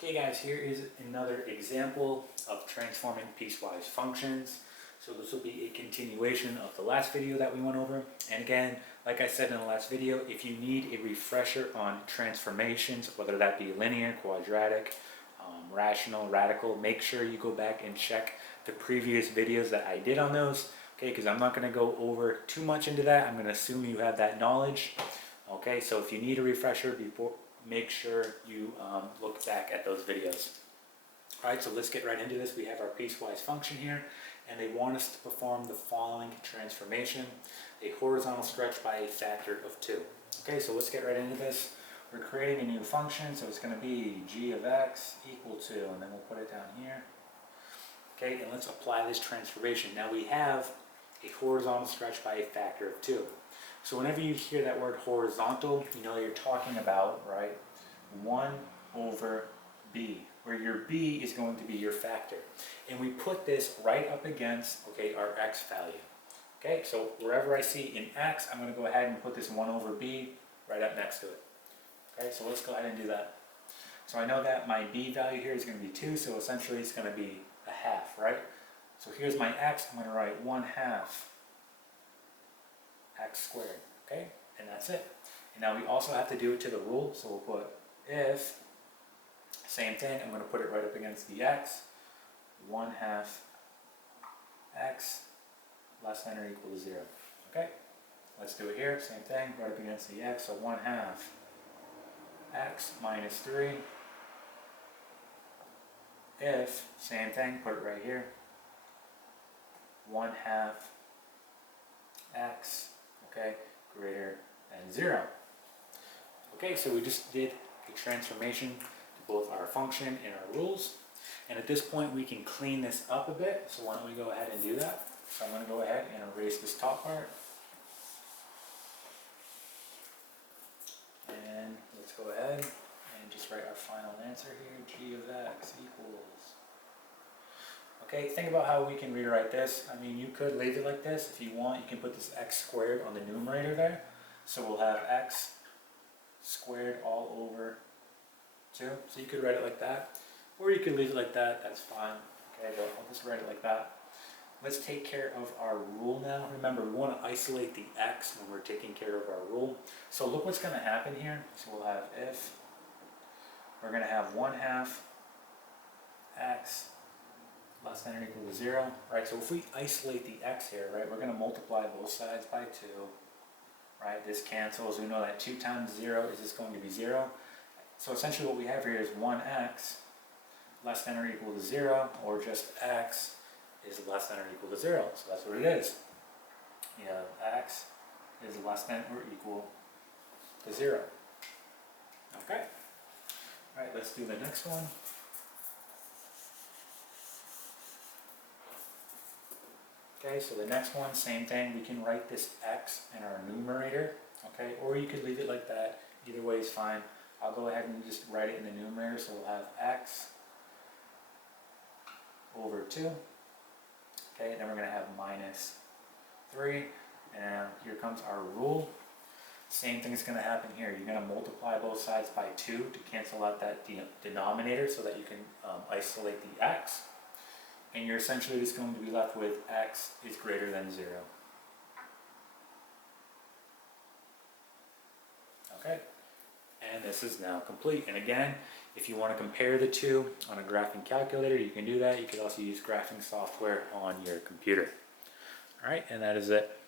Okay guys, here is another example of transforming piecewise functions. So this will be a continuation of the last video that we went over. And again, like I said in the last video, if you need a refresher on transformations, whether that be linear, quadratic, rational, radical, make sure you go back and check the previous videos that I did on those. Okay, because I'm not going to go over too much into that. I'm going to assume you have that knowledge. Okay, so if you need a refresher, make sure you look back at those videos. Alright, so let's get right into this. We have our piecewise function here, and they want us to perform the following transformation: a horizontal stretch by a factor of 2. Okay, so let's get right into this. We're creating a new function, so it's going to be g of x equal to, and then we'll put it down here. Okay, and let's apply this transformation. Now we have a horizontal stretch by a factor of 2. So whenever you hear that word horizontal, you know you're talking about, right, 1 over b, where your b is going to be your factor. And we put this right up against, okay, our x value. Okay, so wherever I see an x, I'm going to go ahead and put this 1 over b right up next to it. Okay, so let's go ahead and do that. So I know that my b value here is going to be 2, so essentially it's going to be a half, right? So here's my x, I'm going to write 1/2 x squared, okay? And that's it. And now we also have to do it to the rule, so we'll put if, same thing, I'm going to put it right up against the x, 1/2 x less than or equal to 0, okay? Let's do it here, same thing, right up against the x, so 1/2 x minus 3, if, same thing, put it right here, 1/2 x, okay, greater than 0. Okay, so we just did a transformation to both our function and our rules. And at this point we can clean this up a bit, so why don't we go ahead and do that. So I'm going to go ahead and erase this top part. And let's go ahead and just write our final answer here, g of x equals. Okay, think about how we can rewrite this. I mean, you could leave it like this. If you want, you can put this x squared on the numerator there. So we'll have x squared all over 2. So you could write it like that. Or you could leave it like that, that's fine. Okay, but I'll just write it like that. Let's take care of our rule now. Remember, we want to isolate the x when we're taking care of our rule. So look what's going to happen here. So we'll have if, we're going to have 1/2 x less than or equal to 0, right? So if we isolate the x here, right, we're going to multiply both sides by 2, right? This cancels. We know that 2 times 0 is just going to be 0. So essentially what we have here is 1x less than or equal to 0, or just x is less than or equal to 0. So that's what it is. You have x is less than or equal to 0. Okay? All right, let's do the next one. Okay, so the next one, same thing. We can write this x in our numerator, okay? Or you could leave it like that. Either way is fine. I'll go ahead and just write it in the numerator, so we'll have x over 2. Okay, then we're going to have minus 3, and here comes our rule. Same thing is going to happen here. You're going to multiply both sides by 2 to cancel out that denominator so that you can isolate the x. And you're essentially just going to be left with x is greater than 0. Okay, and this is now complete. And again, if you want to compare the two on a graphing calculator, you can do that. You could also use graphing software on your computer. All right, and that is it.